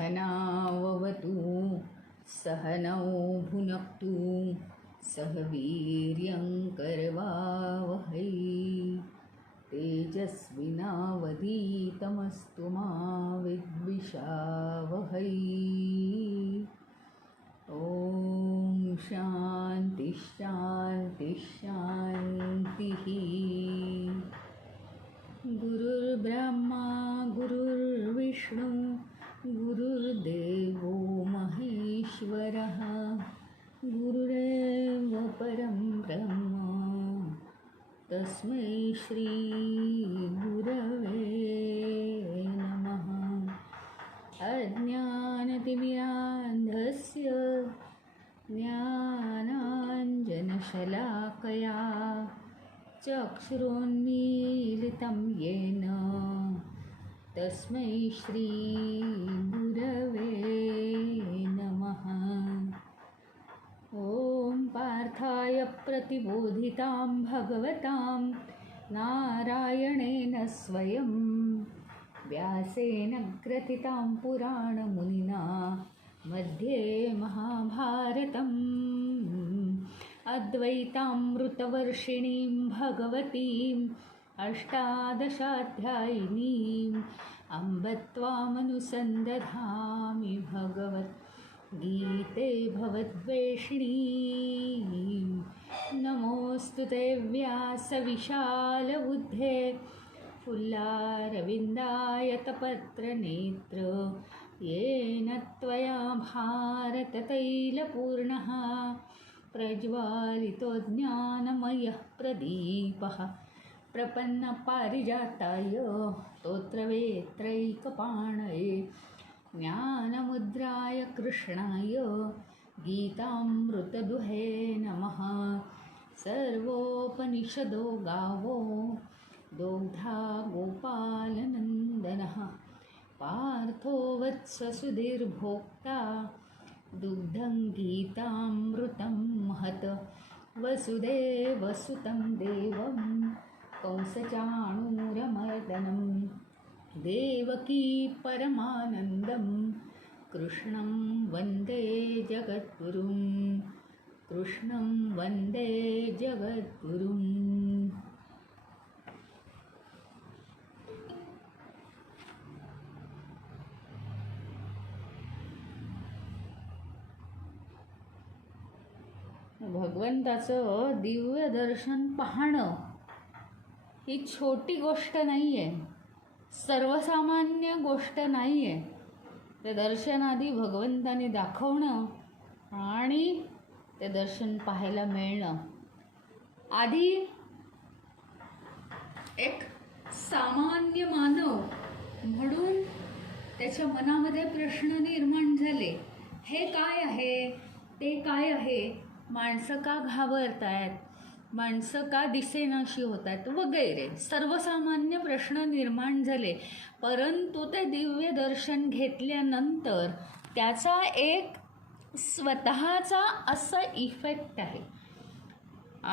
सहनाववतु सहनौ भुनक्तु सह वीर्यं करवावहै तेजस्विनावधीतमस्तु मा विद्विषावहै। ॐ शान्ति शान्ति शान्तिः। गुरुर्ब्रह्मा गुरुर्विष्णु गुरुर्देवो महेश्वरः गुरुरेव परं ब्रह्म तस्मै श्री गुरवे नमः। अज्ञानतिमिरान्धस्य ज्ञानाञ्जनशलाकया चक्षुरुन्मीलितं येन तस्मै श्री गुरवे नमः। ॐ पार्थाय प्रतिबोधितां भगवतां नारायणेन स्वयं व्यासेन ग्रथितां पुराणमुनिना मध्ये महाभारतम् अद्वैतामृतवर्षिणीं भगवतीम् अष्टादशाध्यायिनीम् अम्ब त्वामनुसन्दधामि भगवद्गीते भवद्वेषिणीम्। नमोऽस्तु ते व्यासविशालबुद्धे फुल्लारविन्दायतपत्रनेत्र येन त्वया भारततैलपूर्णः प्रज्वालितो ज्ञानमयः प्रदीपः प्रपन्नपारिजाताय स्तोत्रवेत्रैकपाणये ज्ञानमुद्राय कृष्णाय गीतामृतदुहे नमः। सर्वोपनिषदो गावो दोग्धा गोपालनन्दनः पार्थो वत्ससुधीर्भोक्ता दुग्धं गीतामृतं महत् वसुदेवसुतं देवं कंसचाणूरमर्दनं देवकी परमानन्दं कृष्णं वन्दे जगद्गुरुं कृष्णं वन्दे जगद्गुरुम्। भगवंताचं दिव्य दर्शन पाहणं ही छोटी गोष्ट नाही आहे, सर्वसामान्य गोष्ट नाही आहे. ते दर्शन आधी भगवंताने दाखवणं आणि ते दर्शन पाहायला मिळणं. आधी एक सामान्य मानव म्हणून त्याच्या मनामध्ये प्रश्न निर्माण झाले, हे काय आहे, ते काय आहे, माणसं का घाबरतायत, माणसं का दिसेनाशी होत आहेत वगैरे सर्वसामान्य प्रश्न निर्माण झाले. परंतु ते दिव्य दर्शन घेतल्यानंतर त्याचा एक स्वतःचा असा इफेक्ट आहे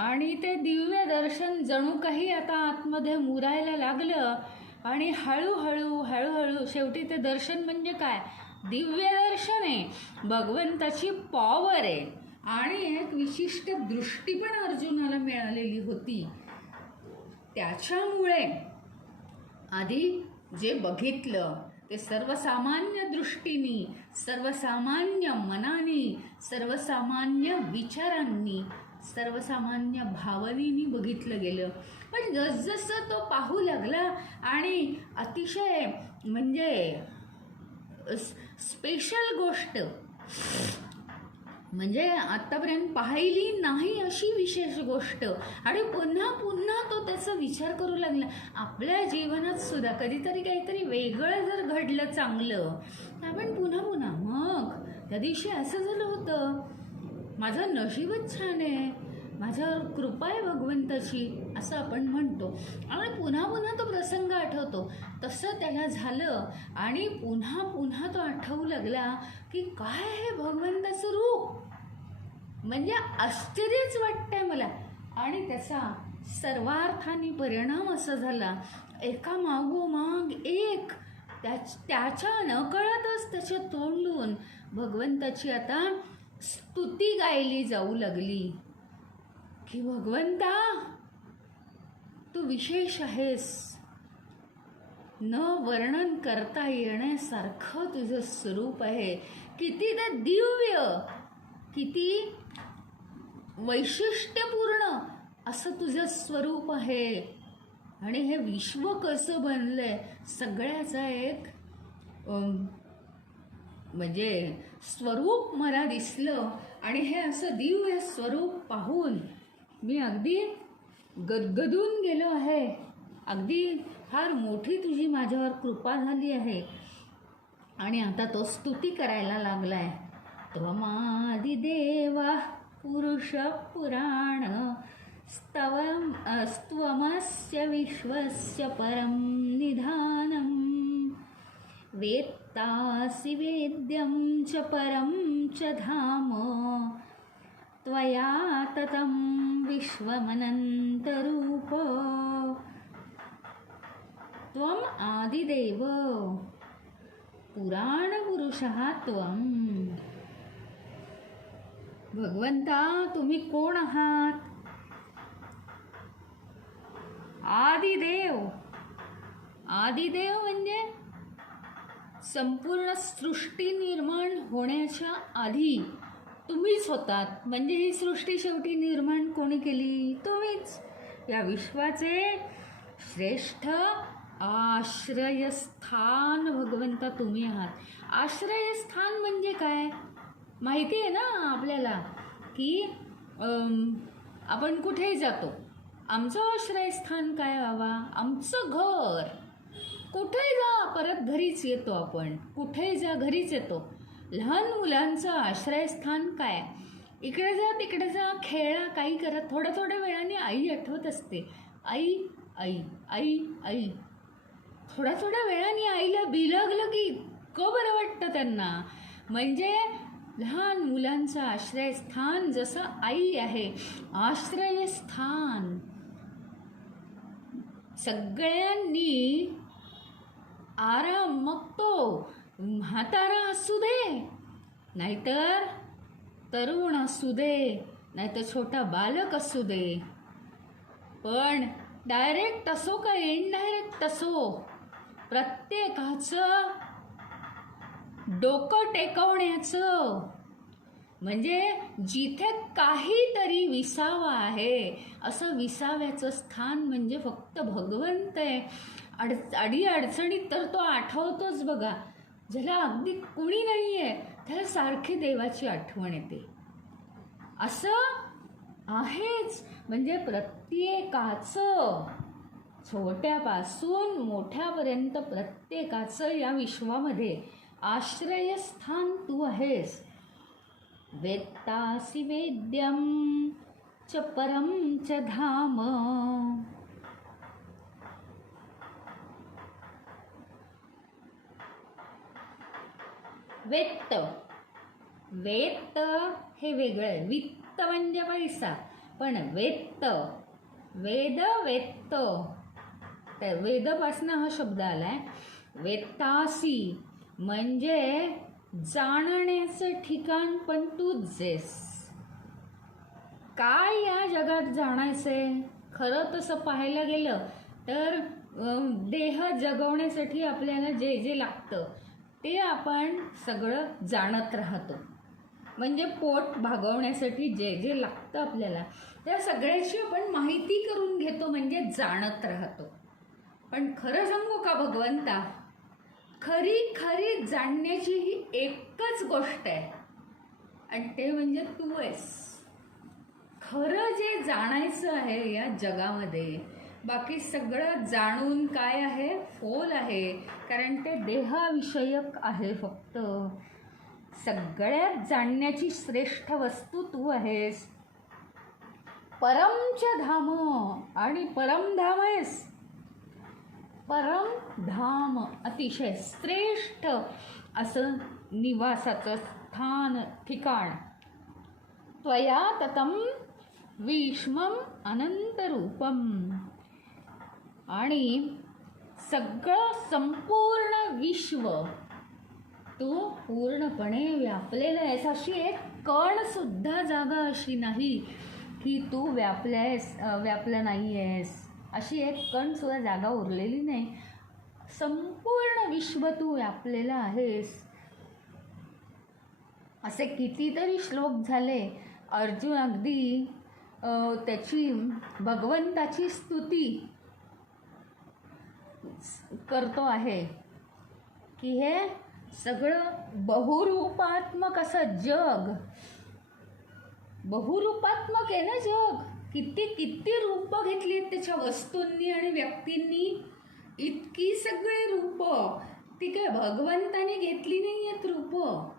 आणि ते दिव्य दर्शन जणू काही आता आतमध्ये मुरायला लागलं आणि हळूहळू शेवटी ते दर्शन म्हणजे काय, दिव्य दर्शन आहे, भगवंताची पॉवर आहे आणि एक विशिष्ट दृष्टी पण अर्जुनाला मिळालेली होती. त्याच्यामुळे आधी जे बघितलं ते सर्वसामान्य दृष्टीने, सर्वसामान्य मनाने, सर्वसामान्य विचारांनी, सर्वसामान्य भावनेनी बघितलं गेलं. पण जसजसं तो पाहू लागला आणि अतिशय म्हणजे स्पेशल गोष्ट म्हणजे आत्तापर्यंत पाहिली नाही अशी विशेष गोष्ट आणि पुन्हा पुन्हा तो त्याचा विचार करू लागला. आपल्या जीवनात सुद्धा कधीतरी काहीतरी वेगळं जर घडलं चांगलं तर आपण पुन्हा पुन्हा मग त्या दिवशी असं झालं होतं, माझं नशीबच छान आहे, माझ्यावर कृपा आहे भगवंताची असं आपण म्हणतो आणि पुन्हा पुन्हा तो प्रसंग आठवतो. तसं त्याला झालं आणि पुन्हा पुन्हा तो आठवू लागला की काय आहे भगवंताचं रूप, म्हणजे आश्चर्यच वाटतंय मला. आणि त्याचा सर्वार्थाने परिणाम असा झाला, एका मागोमाग एक त्याच्या नकळतच त्याच्या तोंडून भगवंताची आता स्तुती गायली जाऊ लागली की भगवंता तू विशेष आहेस, न वर्णन करता येण्यासारखं तुझं स्वरूप आहे. किती ते दिव्य, किती वैशिष्ट्यपूर्ण असं तुझं स्वरूप आहे. आणि हे विश्व कसं बनलंय सगळ्याचा एक म्हणजे स्वरूप मला दिसलं. आणि हे असं दिव्य स्वरूप पाहून मी अगदी गदगदून गेलो आहे. अगदी फार मोठी तुझी माझ्यावर कृपा झाली आहे. आणि आता तो स्तुती करायला लागलाय. त्वमादिदेवा पुरुष पुराण स्तवमस्य विश्वस्य परं निधानम् वेत्तासि वेद्यं च परं च धाम त्वया ततं विश्वमनन्तरूप त्वम् आदिदेव पुराणपुरुषः त्वं. भगवंता तुम्ही कोण आहात? आदिदेव. आदिदेव म्हणजे संपूर्ण सृष्टी निर्माण होण्याच्या आधी तुम्हीच होतात. म्हणजे ही सृष्टी शेवटी निर्माण कोणी केली? तुम्हीच. या विश्वाचे श्रेष्ठ आश्रयस्थान भगवंता तुम्ही आहात. आश्रयस्थान म्हणजे काय माहिती आहे ना आपल्याला, की आपण कुठेही जातो, आमचं आश्रयस्थान काय व्हावा? आमचं घर. कुठेही जा परत घरीच येतो आपण, कुठेही जा घरीच येतो. लहान मुलांचं आश्रयस्थान काय? इकडे जा तिकडे जा, खेळा, काही करा, थोड्या थोड्या वेळाने आई आठवत असते. आई आई आई आई. थोड्या थोड्या वेळाने आईला बिलगलं की इतकं बरं वाटतं त्यांना. म्हणजे लहान मुलांचं आश्रयस्थान जसं आई आहे. आश्रयस्थान सगळ्यांनी आराम, मग तो म्हातारा असू दे, नाहीतर तरुण असू दे, नाहीतर छोटा बालक असू दे, पण डायरेक्ट असो का इनडायरेक्ट असो, प्रत्येकाचं डोकं टेकवण्याचं, म्हणजे जिथे काहीतरी विसावा आहे असं विसाव्याचं स्थान म्हणजे फक्त भगवंत आहे. अडी अडचणीत तर तो आठवतोच बघा. ज्याला अगदी कुणी नाही आहे त्याला सारखी देवाची आठवण येते. असं आहेच. म्हणजे प्रत्येकाचं, छोट्यापासून मोठ्यापर्यंत प्रत्येकाचं या विश्वामध्ये आश्रयस्थान तू आहेस. वेत्तासि वेद्यं च परं च धाम. वेत्त. वेत्त हे वेगळं. वित्त म्हणजे पैसा, पण वेत्त, वेद वेत्त, त्या वेदपासनं हा शब्द आलाय. वेत्तासी म्हणजे जाणण्याचं ठिकाण, पण तूच जेस. काय या जगात जाणायचंय? खरं तसं पाहायला गेलं तर देह जगवण्यासाठी आपल्याला जे जे लागतं ते आपण सगळं जाणत राहतो. म्हणजे पोट भागवण्यासाठी जे जे लागतं आपल्याला त्या सगळ्याची आपण माहिती करून घेतो, म्हणजे जाणत राहतो. पण खरं सांगू का भगवंता, खरी खरी जाणण्याची ही एकच गोष्ट आहे, आणि ते म्हणजे तू आहेस. खरं जे जाणायचं आहे या जगामध्ये, बाकी सगळं जाणून काय आहे, फोल आहे, कारण ते देहाविषयक आहे. फक्त सगळ्यात जाणण्याची श्रेष्ठ वस्तू तू आहेस. परमच धाम, आणि परमधाम आहेस. परमधाम अतिशय श्रेष्ठ असं निवासाचं स्थान, ठिकाण. त्वया ततं विश्वम अनंतरूपम. आणि सगळं संपूर्ण विश्व तू पूर्णपणे व्यापलेलं आहेस. अशी एक कण सुद्धा जागा अशी नाही की तू व्यापलं नाही आहेस. अशी एक कण सुद्धा जागा उरलेली नाही. संपूर्ण विश्व तू व्यापलेलं आहेस. असे कितीतरी श्लोक झाले. अर्जुन अगदी त्याची भगवंताची स्तुती करतो आहे की हे सगळं बहुरूपात्मक असं जग, बहुरूपात्मक आहे ना जग. किती रूपं घेतली आहेत त्याच्या वस्तूंनी आणि व्यक्तींनी. इतकी सगळी रूपं ती काय भगवंताने घेतली नाही आहेत रूपं.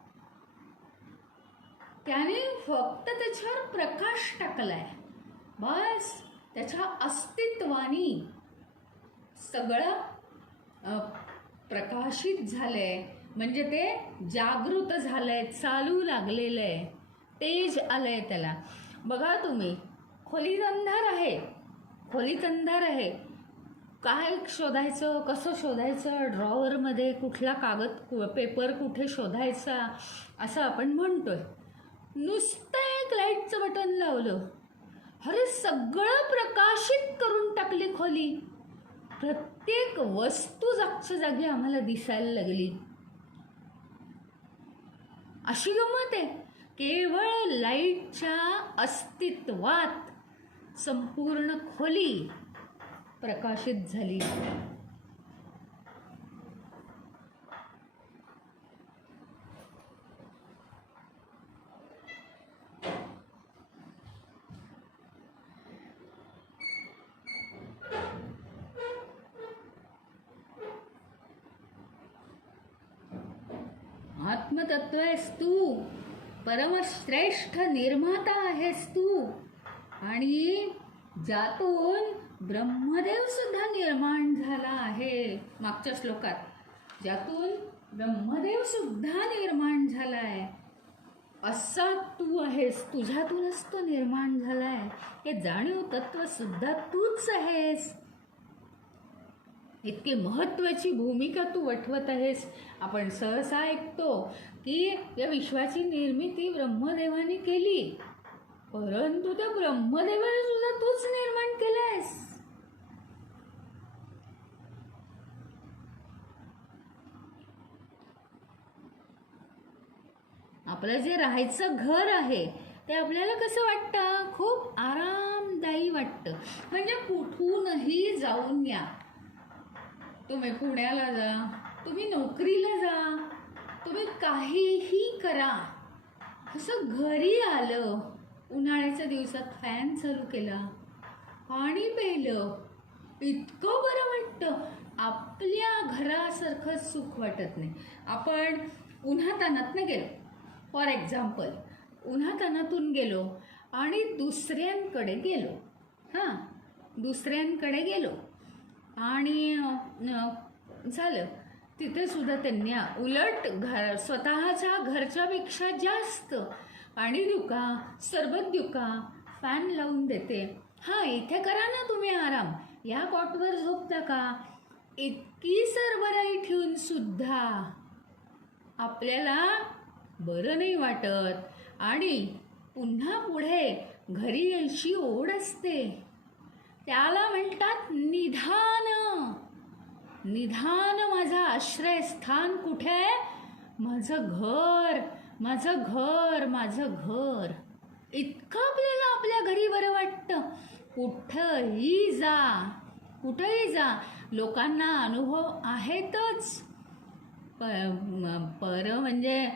त्याने फक्त त्याच्यावर प्रकाश टाकलाय बस. त्याच्या अस्तित्वानी सगळं प्रकाशित झालंय. म्हणजे ते जागृत झालंय, चालू लागलेलं आहे, तेज आलंय त्याला. बघा तुम्ही, खोलीत अंधार आहे. काय शोधायचं, कसं शोधायचं, ड्रॉवरमध्ये कुठला पेपर कुठे शोधायचा असं आपण म्हणतोय. नुसतं एक लाईटचं बटन लावलं, अरे सगळं प्रकाशित करून टाकली खोली. प्रत्येक वस्तू जागच्या जागी आम्हाला दिसायला लागली. अशी गंमत आहे. केवळ लाईटच्या अस्तित्वात संपूर्ण खोली प्रकाशित झाली. आत्मतत्व आहेस तू. परमश्रेष्ठ निर्माता आहेस तू. आणि ज्यातून ब्रह्मदेव सुद्धा निर्माण झाला आहे. मागच्या श्लोकात ज्यातून ब्रह्मदेव सुद्धा निर्माण झालाय असा तू आहेस. तुझ्यातूनच तो निर्माण झालाय. हे जाणीव तत्व सुद्धा तूच आहेस. इतकी महत्त्वाची भूमिका तू वठवत आहेस. आपण सहसा ऐकतो की या विश्वाची निर्मिती ब्रह्मदेवाने केली, परंतु त्या ब्रह्मदेवाने सुद्धा तूच निर्माण केलंयस. आपलं जे राहायचं घर आहे ते आपल्याला कसं वाटतं, खूप आरामदायी वाटतं. म्हणजे कुठूनही जाऊन या, तुम्ही पुण्याला जा, तुम्ही नोकरीला जा, तुम्ही काहीही करा, असं घरी आलं, उन्हाळ्याच्या दिवसात फॅन चालू केला, पाणी प्यायलं, इतकं बरं वाटतं. आपल्या घरासारखं सुख वाटत नाही. आपण उन्हातान्हातनं गेलो, फॉर एक्झाम्पल उन्हातान्हातून गेलो आणि दुसऱ्यांकडे गेलो आणि झालं तिथे सुद्धा त्यांनी उलट स्वतःच्या घरच्यापेक्षा जास्त पाणी देऊ का, सरबत देऊ का, फॅन लावून देते, हां इथे करा ना तुम्ही आराम, या कॉटवर झोपता का, इतकी सरबराई ठेवून सुद्धा आपल्याला बरं नाही वाटत. आणि पुन्हा पुढे घरी यायची ओढ असते. त्याला म्हणतात निधान. निधान माझं आश्रयस्थान कुठे आहे, माझं घर, माझं घर, माझं घर. इतकं आपल्याला आपल्या घरी बरं वाटतं. कुठंही जा, लोकांना अनुभव आहेतच. म्हणजे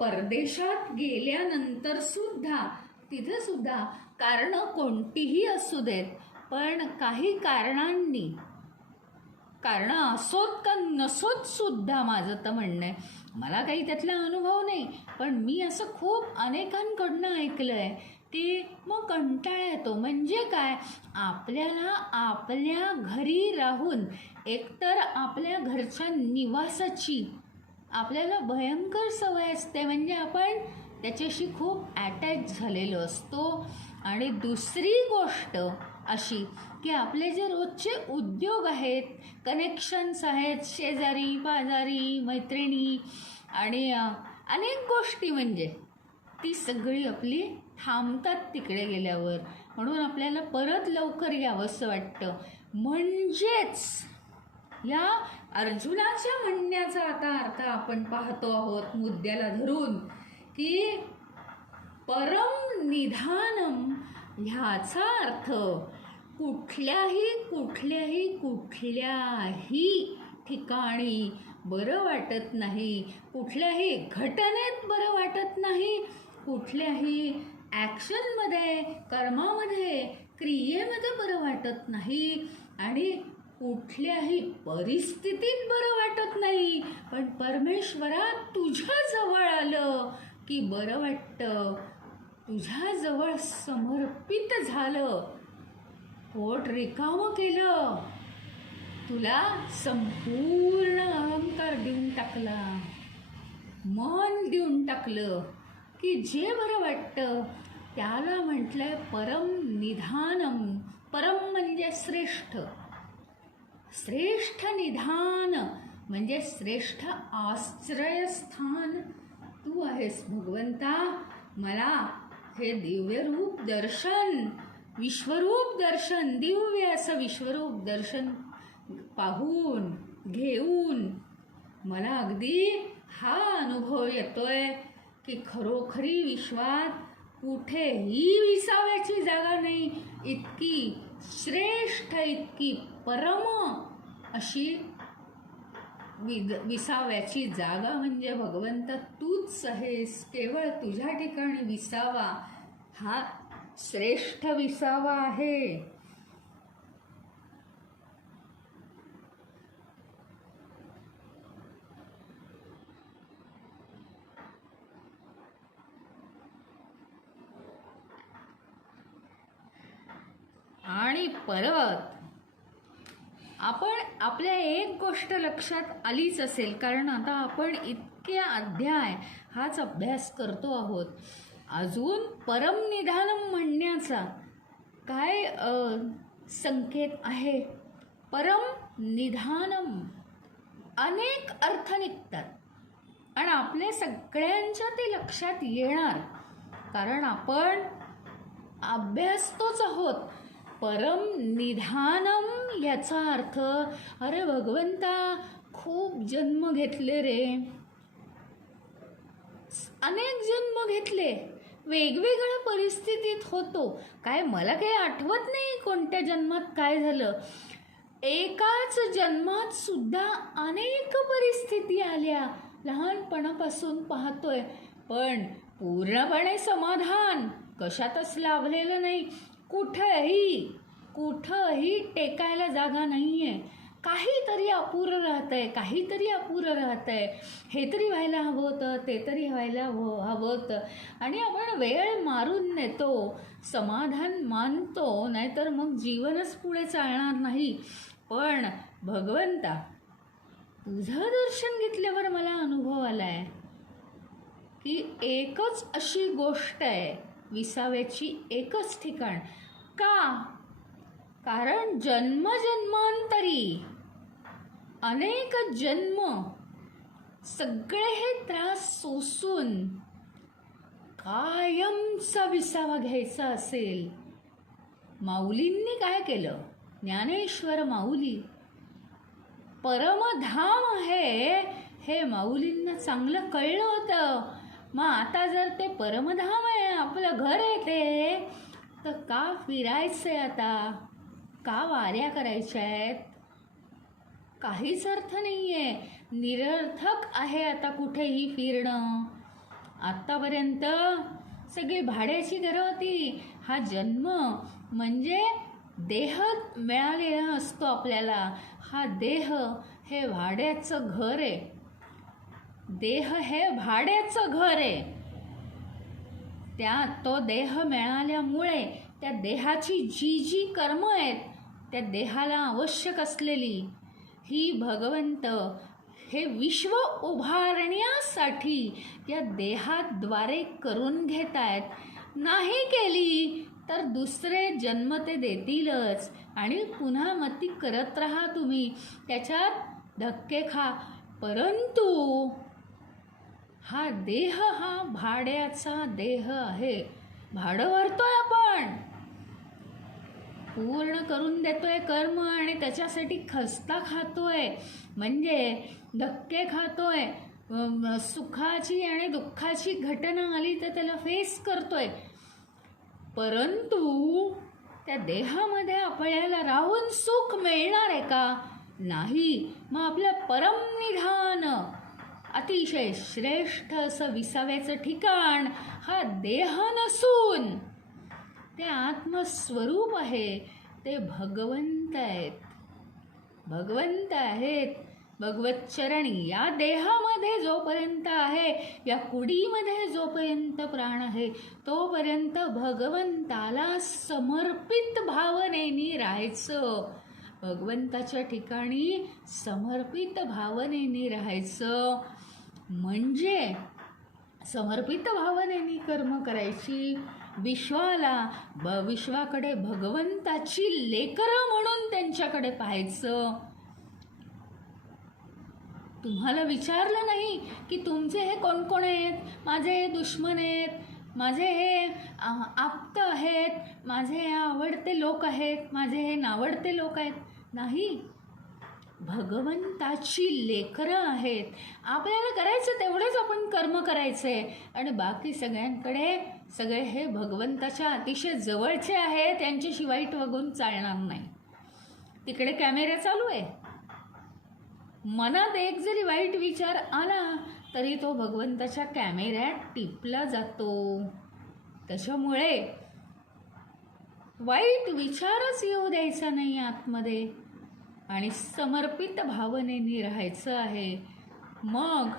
परदेशात गेल्यानंतर सुद्धा तिथे सुद्धा कारणं कोणतीही असू देत, पण काही कारणांनी, कारणं असोत का नसोत सुद्धा, माझं तर म्हणणं आहे, मला काही त्यातला अनुभव नाही, पण मी असं खूप अनेकांकडनं ऐकलं आहे की मग कंटाळा येतो. म्हणजे काय, आपल्याला आपल्या घरी राहून एकतर आपल्या घरच्या निवासाची आपल्याला भयंकर सवय असते. म्हणजे आपण त्याच्याशी खूप अटॅच झालेलो असतो. आणि दुसरी गोष्ट अशी की आपले जे रोजचे उद्योग आहेत, कनेक्शन्स आहेत, शेजारी पाजारी मैत्रिणी आणि अनेक गोष्टी, म्हणजे ती सगळी आपली थांबतात तिकडे गेल्यावर. म्हणून आपल्याला परत लवकर यावंसं वाटतं. म्हणजेच या अर्जुनाच्या म्हणण्याचा आता अर्थ आपण पाहतो आहोत मुद्द्याला धरून, की परम निधानम ह्याचा अर्थ कुठल्याही कुठल्याही कुठल्याही ठिकाणी बरं वाटत नाही, कुठल्याही घटनेत बरं वाटत नाही, कुठल्याही ॲक्शनमध्ये, कर्मामध्ये, क्रियेमध्ये बरं वाटत नाही आणि कुठल्याही परिस्थितीत बरं वाटत नाही. पण परमेश्वरा तुझ्या जवळ आलं की बरं वाटतं, तुझ्या जवळ समर्पित झालं, पोट रिकामं केलं, तुला संपूर्ण अहंकार देऊन टाकला, मन देऊन टाकलं, की जे बरं वाटतं त्याला म्हटलंय परम निधानम. परम म्हणजे श्रेष्ठ, श्रेष्ठ निधान म्हणजे श्रेष्ठ आश्रयस्थान तू आहेस भगवंता. मला हे दिव्य रूप दर्शन, विश्वरूप दर्शन, दिव्य असं विश्वरूप दर्शन पाहून घेऊन मला अगदी हा अनुभव येतोय की खरोखरी विश्वात कुठेही विसाव्याची जागा नाही, इतकी श्रेष्ठ, इतकी परम अशी विसाव्याची जागा म्हणजे भगवंत तूच आहेस. केवळ तुझ्या ठिकाणी विसावा हा श्रेष्ठ विसावा आहे. आणि परत आपण आपल्या एक गोष्ट लक्षात आलीच असेल, कारण आता आपण इतके अध्याय हाच अभ्यास करतो आहोत. अजून परमनिधानम म्हणण्याचा काय संकेत आहे? परमनिधानम अनेक अर्थ निघतात आणि आपल्या सगळ्यांच्या ते लक्षात येणार, कारण आपण अभ्यासतोच आहोत. परम निधानम याचा अर्थ, अरे भगवंता खूप जन्म घेतले रे, अनेक जन्म घेतले, वेगवेगळ्या परिस्थितीत होतो, काय मला काही आठवत नाही कोणत्या जन्मात काय झालं. एकाच जन्मात सुद्धा अनेक परिस्थिती आल्या, लहानपणापासून पाहतोय, पण पूर्णपणे समाधान कशातच लाभलेलं नाही. कुठंही टेकायला जागा नाहीये. काहीतरी अपुरं राहतंय, काहीतरी अपुरं राहतंय. हे तरी व्हायला हवं होतं, ते तरी व्हायला हवं होतं, आणि आपण वेळ मारून नेतो, समाधान मानतो, नाहीतर मग जीवनच पुढे चालणार नाही. पण भगवंता तुझं दर्शन घेतल्यावर मला अनुभव आलाय की एकच अशी गोष्ट आहे विसाव्याची, एकच ठिकाण. का? कारण जन्मजन्मांतरी अनेक जन्म सगळे हे त्रास सोसून कायमचा विसावा घ्यायचा असेल, माऊलींनी काय केलं? ज्ञानेश्वर माऊली परमधाम आहे हे माऊलींना चांगलं कळलं होतं. मग आता जर ते परमधाम आहे, आपलं घर आहे ते, तर का फिरायचंय आता? का वाऱ्या करायच्या आहेत? काहीच अर्थ नाही आहे, निरर्थक आहे आता कुठेही फिरणं. आत्तापर्यंत सगळी भाड्याची घरं होती. हा जन्म म्हणजे देह मिळालेला असतो आपल्याला. हा देह हे भाड्याचं घर आहे, देह हे भाड्याचं घर आहे. तो देह मिळाल्यामुळे त्या देहाची जी कर्म आहेत, त्या देहाला आवश्यक असलेली ही भगवंत हे विश्व उभारण्यासाठी त्या देहाद्वारे करून घेत आहेत. नाही केली तर दुसरे जन्म ते देतीलच आणि पुन्हा मती करत राहा तुम्ही, त्याच्यात धक्के खा. परंतु हा देह हा भाड्याचा देह आहे. भाडं भरतोय आपण, पूर्ण करून देतोय कर्म आणि त्याच्यासाठी खस्ता खातोय, म्हणजे धक्के खातोय. सुखाची आणि दुःखाची घटना आली तर त्याला फेस करतोय. परंतु त्या देहामध्ये आपल्याला राहून सुख मिळणार आहे का? नाही. मग आपलं परमनिधान, अतिशय श्रेष्ठ असं विसाव्याचं ठिकाण हा देह नसून ते आत्मस्वरूप आहे. ते भगवंत आहेत. भगवंत आहेत. भगवतचरणी या देहामध्ये जोपर्यंत आहे, या कुडीमध्ये जोपर्यंत प्राण आहे, तोपर्यंत भगवंताला समर्पित भावनेने राहायचं. भगवंताच्या ठिकाणी समर्पित भावनेने राहायचं. म्हणजे समर्पित भावनेने कर्म करायची. विश्वाकडे भगवंताची लेकरं म्हणून त्यांच्याकडे पाहायचं. तुम्हाला विचारलं नाही की तुमचे हे कोण कोण आहेत, माझे हे दुश्मन आहेत, माझे हे आप्त आहेत, माझे हे आवडते लोक आहेत, माझे हे नावडते लोक आहेत. नाही, भगवंताची लेकरं आहेत. आपल्याला करायचं तेवढेच आपण कर्म करायचे आणि बाकी सगळ्यांकडे सगळे हे भगवंताच्या अतिशय जवळचे आहे, त्यांच्याशी वाईट वागून चालणार नाही. तिकडे कॅमेरा चालू आहे, मनात एक जरी वाईट विचार आला तरी तो भगवंताच्या कॅमेऱ्यात टिपला जातो. त्याच्यामुळे वाईट विचारच येऊ द्यायचा नाही आतमध्ये आणि समर्पित भावनेने राहायचं आहे. मग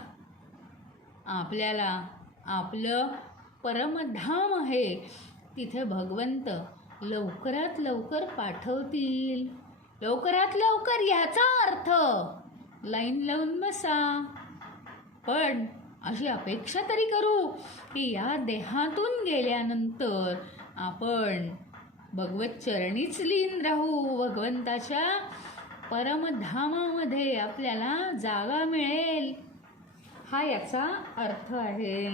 आपल्याला आपलं परमधाम आहे तिथे भगवंत लवकरात लवकर पाठवतील. लवकरात लवकर याचा अर्थ लाईन लावून बसा, पण अशी अपेक्षा तरी करू की या देहातून गेल्यानंतर आपण भगवत चरणीच लीन राहू. भगवंताच्या परमधामामध्ये आपल्याला जागा मिळेल, हा याचा अर्थ आहे.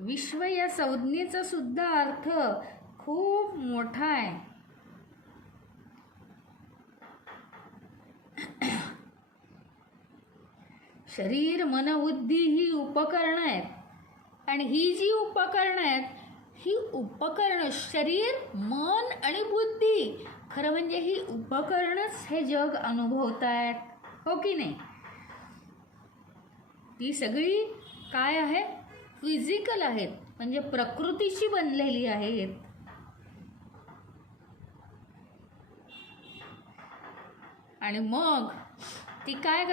विश्व या संज्ञेचा सुद्धा अर्थ खूप मोठा आहे. शरीर, मन, बुद्धी ही उपकरणं आहेत आणि ही जी उपकरणं आहेत, ही उपकरणं शरीर, मन आणि बुद्धी, खरं म्हणजे ही उपकरणंच हे जग अनुभवत आहेत, हो की नाही? ती सगळी काय आहे? फिजिकल आहेत, म्हणजे प्रकृतीची बनलेली आहेत. आणि मग ती काय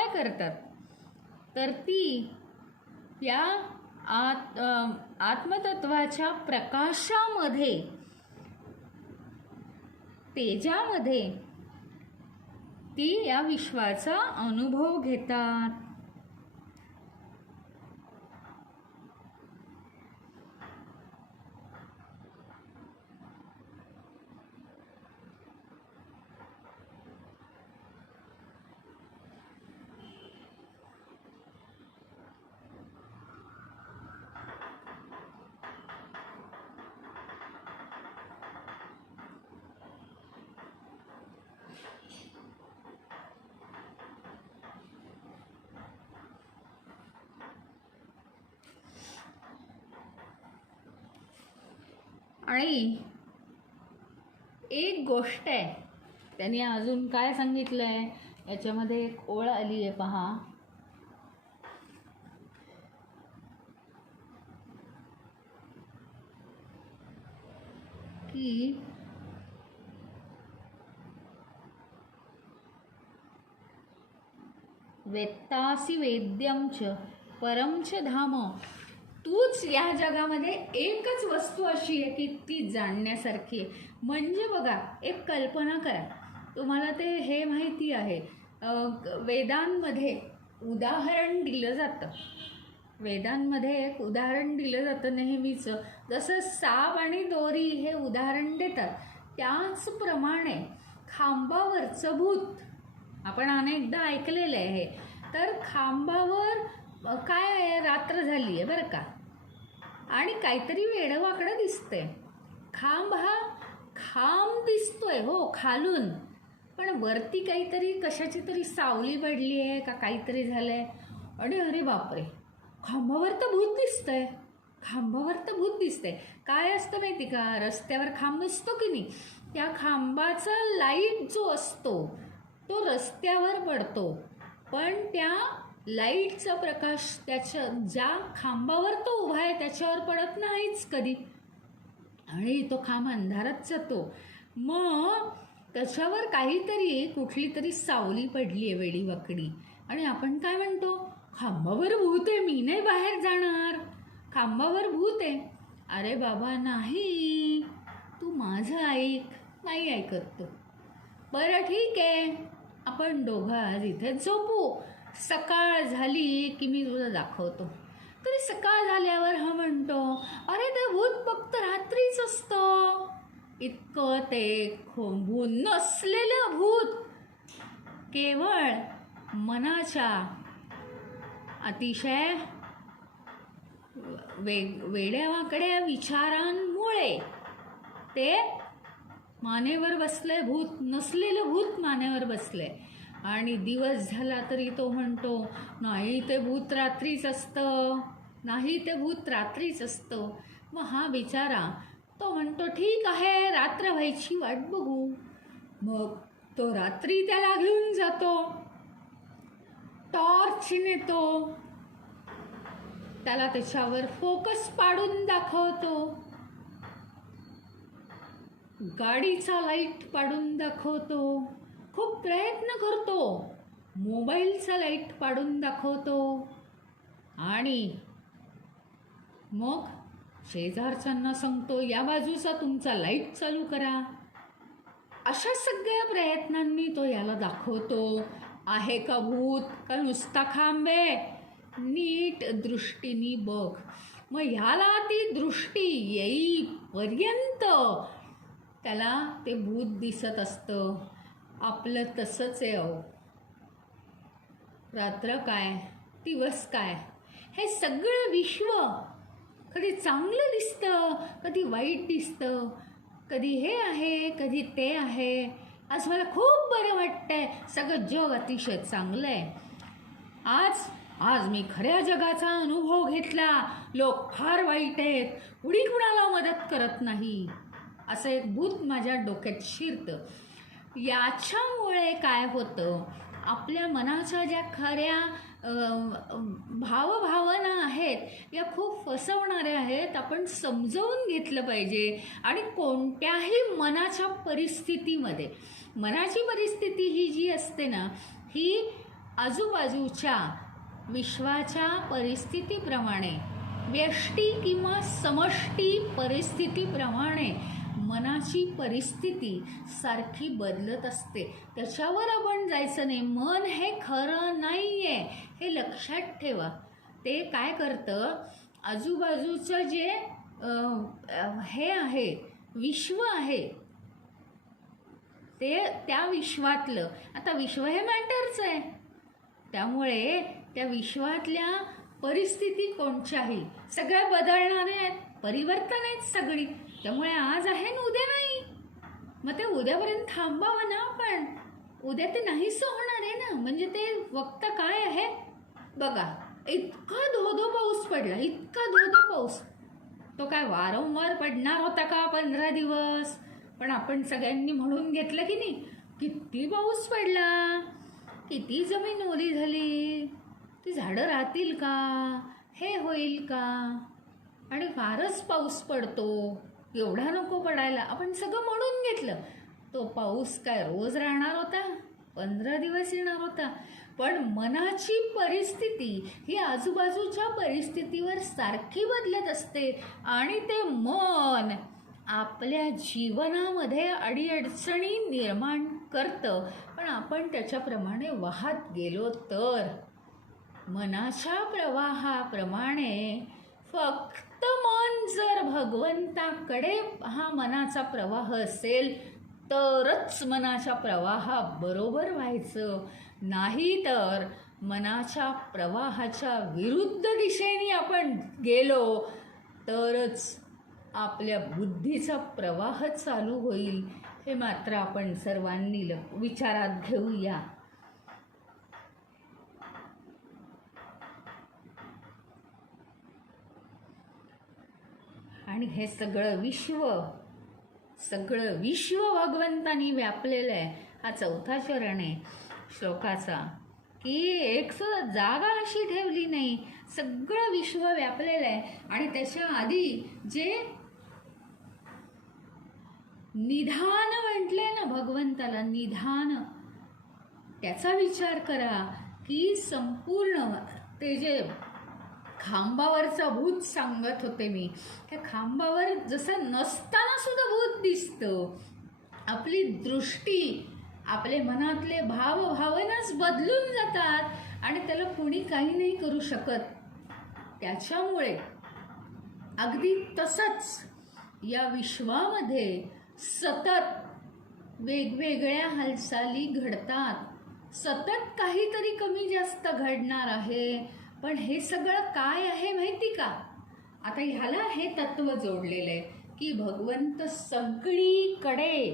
करतात? तर ती या आत्मतत्वाच्या प्रकाशामध्ये, तेजामध्ये ती या विश्वाचा अनुभव घेतात. आणि एक गोष्ट आहे, त्यांनी अजून काय सांगितलं आहे याच्यामध्ये, एक ओळ आली आहे पहा. की वेत्तासी वेद्यम च परम च धाम. तूच या जगामध्ये एकच वस्तू अशी आहे की ती जाणण्यासारखी आहे. म्हणजे बघा, एक कल्पना करा, तुम्हाला ते हे माहिती आहे वेदांमध्ये उदाहरण दिलं जातं. वेदांमध्ये एक उदाहरण दिलं जातं नेहमीच. जसं साप आणि दोरी हे उदाहरण देतात, त्याचप्रमाणे खांबावरचं भूत आपण अनेकदा ऐकलेलं आहे. तर खांबावर काय आहे, रात्र झाली आहे बरं का, आणि काहीतरी वेडंवाकडं दिसतंय. खांब दिसतोय हो खालून, पण वरती काहीतरी कशाची तरी सावली पडली आहे का काहीतरी झालंय. आणि अरे बापरे, खांबावर तर भूत दिसतंय. काय असतं माहिती का, रस्त्यावर खांब नसतो की नाही, त्या खांबाचा लाईट जो असतो तो रस्त्यावर पडतो, पण त्या लाईटचा प्रकाश त्याच्या ज्या खांबावर तो उभा आहे त्याच्यावर पडत नाहीच कधी, आणि तो खांब अंधारात जातो. मग त्याच्यावर कुठली तरी सावली पडली आहे वेडीवाकडी, आणि आपण काय म्हणतो, खांबावर भूत आहे, मी नाही बाहेर जाणार, खांबावर भूत आहे. अरे बाबा नाही, तू माझं ऐक. नाही ऐकत तो. बरं ठीक आहे, आपण दोघं आज इथे झोपू, सकाळ झाली की मी तुला दाखवतो. तरी सकाळ झाल्यावर हा म्हणतो, अरे ते भूत फक्त रात्रीच असतं. इतकं ते भूत नसलेलं भूत, केवळ मनाच्या अतिशय वेड्यावाकड्या विचारांमुळे ते मानेवर बसलंय. भूत नसलेलं भूत मानेवर बसलंय, आणि दिवस झाला तरी तो म्हणतो, नाही ते भूत रात्रीच असतं. मग हा बिचारा तो म्हणतो, ठीक आहे, रात्र व्हायची वाट बघू. मग तो रात्री त्याला घेऊन जातो, टॉर्च नेतो, त्याला त्याच्यावर फोकस पाडून दाखवतो, गाडीचा लाईट पाडून दाखवतो, खूप प्रयत्न करतो, मोबाईलचा लाईट पाडून दाखवतो, आणि मग शेजारच्यांना सांगतो, या बाजूचा तुमचा लाईट चालू करा. अशा सगळ्या प्रयत्नांनी तो याला दाखवतो, आहे का भूत का नुसता खांब आहे, नीट दृष्टीने बघ. मग ह्याला ती दृष्टी येईपर्यंत त्याला ते भूत दिसत असतं. आपलं तसंच आहे अहो. रात्र काय दिवस काय, हे सगळं विश्व कधी चांगलं दिसतं, कधी वाईट दिसतं, कधी हे आहे कधी ते आहे. आज मला खूप बरं वाटतंय, सगळं जग अतिशय चांगलं आहे. आज मी खऱ्या जगाचा अनुभव घेतला, लोक फार वाईट आहेत, कुणी कुणाला मदत करत नाही, असं एक भूत माझ्या डोक्यात शिरतं. याच्यामुळे काय होतं, आपल्या मनाच्या ज्या खऱ्या भावभावना आहेत या खूप फसवणाऱ्या आहेत. आपण समजवून घेतलं पाहिजे. आणि कोणत्याही मनाच्या परिस्थितीमध्ये, मनाची परिस्थिती ही जी असते ना, ही आजूबाजूच्या विश्वाच्या परिस्थितीप्रमाणे, व्यष्टी किंवा समष्टी परिस्थितीप्रमाणे मनाची परिस्थिती सारखी बदलत असते. त्याच्यावर आपण जायचं नाही. मन हे खरं नाही आहे हे लक्षात ठेवा. ते काय करतं, आजूबाजूचं जे हे आहे, विश्व आहे, ते त्या विश्वातलं, आता विश्व हे मॅटरच आहे, त्यामुळे त्या विश्वातल्या परिस्थिती कोणत्याही सगळ्या बदलणाऱ्या आहेत, परिवर्तन आहेत सगळी. त्यामुळे आज आहे न उद्या नाही. मग ते उद्यापर्यंत थांबावं ना, पण उद्या ते नाहीच होणार आहे ना. म्हणजे ते वक्त काय आहे बघा, इतका धोधो पाऊस पडला, इतका धोधो पाऊस, तो काय वारंवार पडणार होता का 15 दिवस? पण आपण सगळ्यांनी म्हणून घेतलं की नाही, किती पाऊस पडला, किती जमीन ओली झाली, ती झाडं राहतील का, हे होईल का, आणि फारच पाऊस पडतो, एवढा नको पडायला, आपण सगळं म्हणून घेतलं. तो पाऊस काय रोज राहणार होता, 15 दिवस येणार होता. पण मनाची परिस्थिती ही आजूबाजूच्या परिस्थितीवर सारखी बदलत असते, आणि ते मन आपल्या जीवनामध्ये अडीअडचणी निर्माण करतं. पण आपण त्याच्याप्रमाणे वाहत गेलो तर मनाच्या प्रवाहाप्रमाणे फक्त मन जर भगवंताकडे हा मनाचा प्रवाह असेल तरच मनाच्या प्रवाहाबरोबर व्हायचं, नाही तर मनाच्या प्रवाहाच्या विरुद्ध दिशेने आपण गेलो तरच आपल्या बुद्धीचा प्रवाह चालू होईल. हे मात्र आपण सर्वांनी विचारात घेऊया. आणि हे सगळं विश्व भगवंतानी व्यापलेलं आहे. हा 4था चरण आहे श्लोकाचा, की एक सुद्धा जागा अशी ठेवली नाही, सगळं विश्व व्यापलेलं आहे. आणि त्याच्या आधी जे निधान म्हटले ना भगवंताला, निधान, त्याचा विचार करा की संपूर्ण ते जे खांबावरचं भूत सांगत होते मी, त्या खांबावर जसं नसताना सुद्धा भूत दिसतं. आपली दृष्टी, आपले मनातले भावभावनाच बदलून जातात आणि त्याला कोणी काही नाही करू शकत. त्याच्यामुळे अगदी तसंच या विश्वामध्ये सतत वेगवेगळ्या हालचाली घडतात, सतत काहीतरी कमी जास्त घडणार आहे. पण हे सगळं काय आहे माहिती का? आता ह्याला हे तत्व जोडलेलं आहे की भगवंत सगळीकडे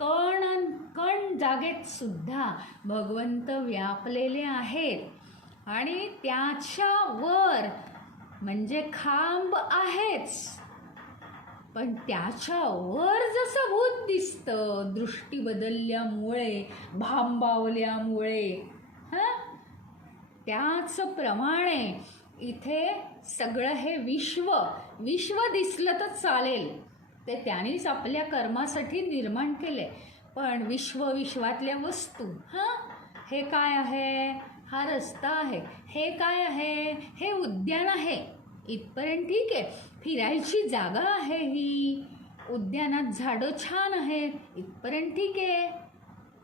कण कण जागेत सुद्धा भगवंत व्यापलेले आहेत आणि त्याच्यावर म्हणजे खांब आहेच, पण त्याच्यावर जसं भूत दिसतं दृष्टी बदलल्यामुळे, भांबावल्यामुळे, त्याचप्रमाणे इथे सगळं हे विश्व दिसलं तर चालेल, ते त्यानेच आपल्या कर्मासाठी निर्माण केले. पण विश्वातल्या वस्तू, हे काय आहे? हा रस्ता आहे. हे काय आहे? हे उद्यान आहे. इथपर्यंत ठीक आहे. फिरायची जागा आहे ही, उद्यानात झाडं छान आहेत, इथपर्यंत ठीक आहे.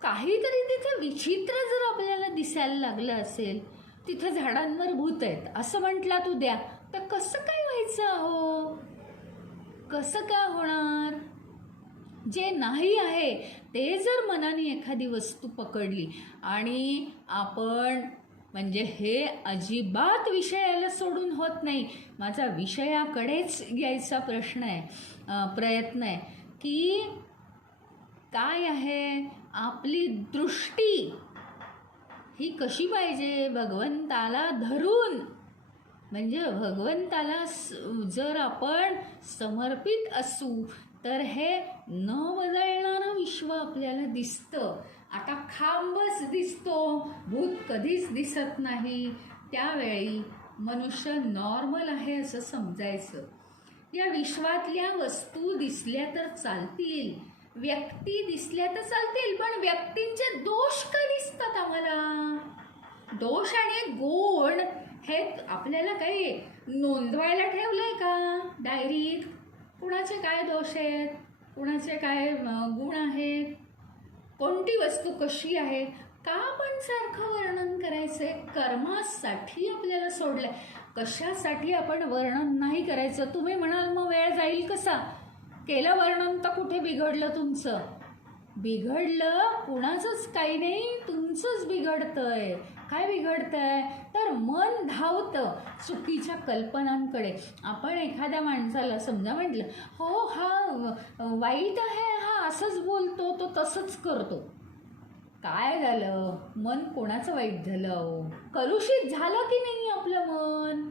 काहीतरी तिथे विचित्र जर आपल्याला दिसायला लागलं असेल, तिथे झाडांवर भूत आहेत असं म्हटलात उद्या, तर कसं काय व्हायचं? हो, कसं काय होणार? जे नाही आहे ते जर मनाने एखादी वस्तू पकडली आणि आपण म्हणजे हे अजिबात विषयाला सोडून होत नाही, माझा विषयाकडेच यायचा प्रयत्न आहे की काय आहे आपली दृष्टी ही कशी पाहिजे? भगवंताला धरून, म्हणजे भगवंताला जर आपण समर्पित असू तर हे न बदलणारं विश्व आपल्याला दिसतं. आता खांबच दिसतो, भूत कधीच दिसत नाही. त्यावेळी मनुष्य नॉर्मल आहे असं समजायचं. या विश्वातल्या वस्तू दिसल्या तर चालतील, व्यक्ती दिसल्या तर चालतील, पण व्यक्तींचे दोष का दिसतात आम्हाला? दोष आणि गुण हे आपल्याला काही नोंदवायला ठेवलंय का डायरीत? कुणाचे काय दोष आहेत, कुणाचे काय गुण आहेत, कोणती वस्तू कशी आहे, का पण सारखं वर्णन करायचंय? कर्मासाठी आपल्याला सोडलंय. कशासाठी आपण वर्णन नाही करायचं? तुम्ही म्हणाल मग वेळ जाईल कसा? केलं वर्णन तर कुठे बिघडलं तुमचं? बिघडलं कुणाचंच काही नाही, तुमचंच बिघडतंय. काय बिघडतंय? तर मन धावतं चुकीच्या कल्पनांकडे. आपण एखाद्या माणसाला समजा म्हटलं, हो हा वाईट आहे, हा असंच बोलतो, तो तसंच करतो. काय झालं? मन कोणाचं वाईट झालं? कलुषित झालं की नाही आपलं मन?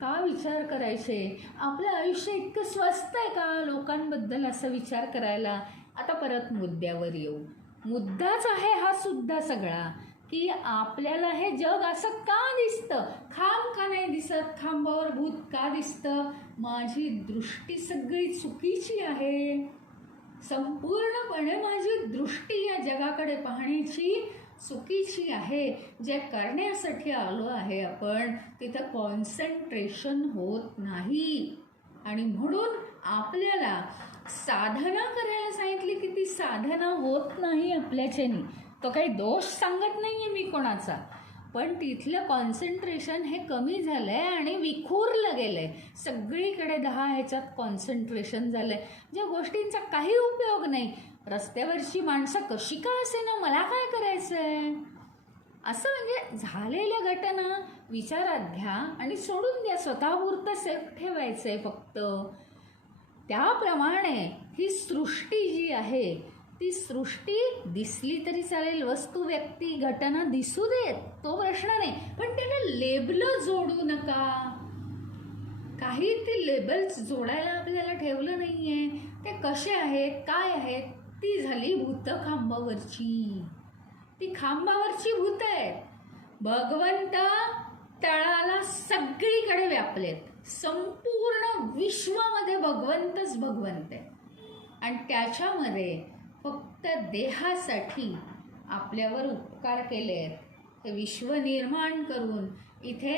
का विचार करायचे? आपलं आयुष्य इतकं स्वस्त आहे का लोकांबद्दल असा विचार करायला? आता परत मुद्द्यावर येऊ. मुद्दाच आहे हा सुद्धा सगळा, की आपल्याला हे जग असं का दिसतं? खांब का नाही दिसत? खांबावर भूत का दिसतं? माझी दृष्टी सगळी चुकीची आहे. संपूर्णपणे माझी दृष्टी या जगाकडे पाहण्याची चुकीची आहे. जे करण्यासाठी आलो आहे आपण तिथं कॉन्सन्ट्रेशन होत नाही. आणि म्हणून आपल्याला साधना करायला सांगितली की ती साधना होत नाही आपल्याच्यानी. तो काही दोष सांगत नाहीये मी कोणाचा, पण तिथलं कॉन्सन्ट्रेशन हे कमी झालं आहे आणि विखुरलं गेलं आहे. सगळीकडे 10 ह्याच्यात कॉन्सन्ट्रेशन झालं आहे, ज्या गोष्टींचा काही उपयोग नाही. रस्त्यावरची माणसं कशी का असेना, मला काय करायचं आहे, असं म्हणजे झालेल्या घटना विचारात घ्या आणि सोडून द्या. स्वतःपुरतं सेफ ठेवायचं आहे फक्त. त्याप्रमाणे ही सृष्टी जी आहे ती सृष्टी दिसली तरी चालेल, वस्तू व्यक्ती घटना दिसू देत, तो प्रश्न नाही, पण त्याला लेबलं जोडू नका. काही ती लेबल्स जोडायला आपल्याला ठेवलं नाही आहे. ते कसे आहेत, काय आहेत, ती झाली भूत खांबावरची. ती खांबावरची भूत आहेत. भगवंत तळाला सगळीकडे व्यापलेत. संपूर्ण विश्वामध्ये भगवंतच भगवंत आहे आणि त्याच्यामध्ये फक्त देहासाठी आपल्यावर उपकार केले आहेत. हे विश्व निर्माण करून इथे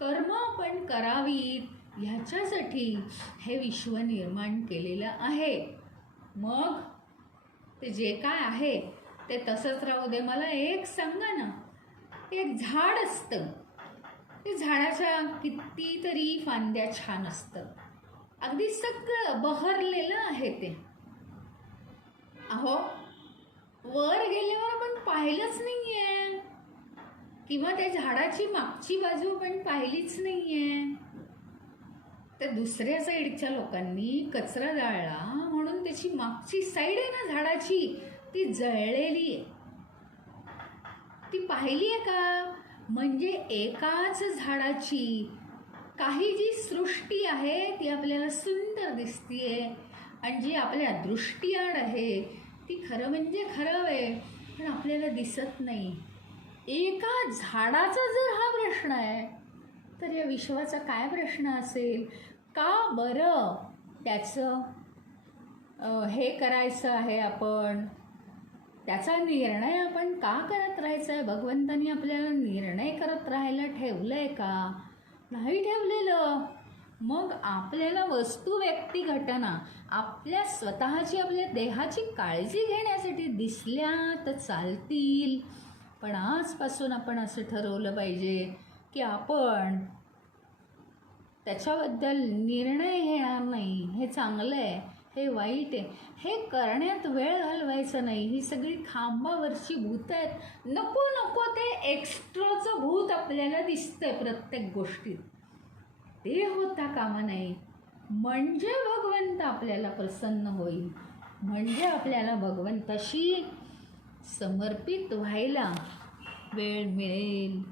कर्म पण करावीत ह्याच्यासाठी हे विश्व निर्माण केलेलं आहे. मग ते जे काय आहे ते तसंच राहू दे. मला एक सांगा ना, एक झाड असतं, ते झाडाच्या कितीतरी फांद्या छान असतं, अगदी सगळं बहरलेलं आहे ते. अहो, वर गेल्यावर आपण पाहिलंच नाहीये किंवा त्या झाडाची मागची बाजू पण पाहिलीच नाहीये. तर दुसऱ्या साईडच्या लोकांनी कचरा जाळला म्हणून त्याची मागची साईड आहे ना झाडाची, ती जळलेली आहे, ती पाहिली आहे का? म्हणजे एकाच झाडाची काही जी सृष्टी आहे ती आपल्याला सुंदर दिसतीये आणि जी आपल्या दृष्टीआड आहे ती खरं म्हणजे खरं आहे, पण आपल्याला दिसत नाही. एका झाडाचा जर हा प्रश्न आहे तर या विश्वाचा काय प्रश्न असेल? का बरं त्याचं हे करायचं आहे, आपण त्याचा निर्णय आपण का करत राहायचा आहे? भगवंतांनी आपल्याला निर्णय करत राहायला ठेवलं आहे का? नाही ठेवलेलं. मग आपल्याला वस्तू व्यक्ती घटना आपल्या स्वतःची आपल्या देहाची काळजी घेण्यासाठी दिसल्या तर चालतील, पण आजपासून आपण असं ठरवलं पाहिजे की आपण त्याच्याबद्दल निर्णय घेणार नाही. हे चांगलं आहे, हे वाईट आहे, हे करण्यात वेळ घालवायचा नाही. ही सगळी खांबावरची भूत आहेत. नको नको ते एक्स्ट्राचं भूत आपल्याला दिसतंय प्रत्येक गोष्टीत, ते होता कामा नाही. म्हणजे भगवंत आपल्याला प्रसन्न होईल, म्हणजे आपल्याला भगवंताशी समर्पित व्हायला वेळ मिळेल.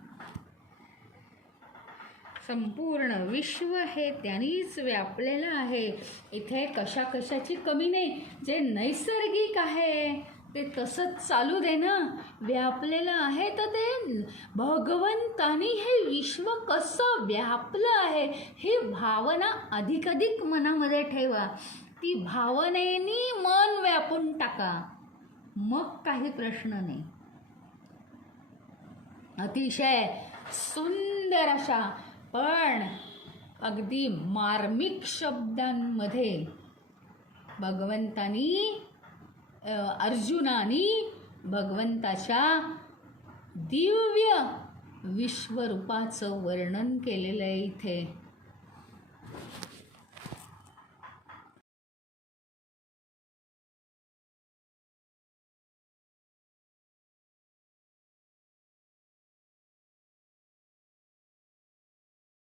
संपूर्ण विश्व हे त्यांनीच व्यापलेलं आहे. इथे कशा कशाची कमी नाही. जे नैसर्गिक आहे ते तसंच चालू दे ना, व्यापलेलं आहे. तर ते भगवंतानी हे विश्व कसं व्यापलं आहे ही भावना अधिकाधिक मनामध्ये ठेवा. ती भावनेनी मन व्यापून टाका, मग काही प्रश्न नाही. अतिशय सुंदर अशा पण अगदी मार्मिक शब्दांमध्ये भगवंतानी अर्जुनानी भगवंताच्या दिव्य विश्वरूपाचं वर्णन केलेलं आहे इथे.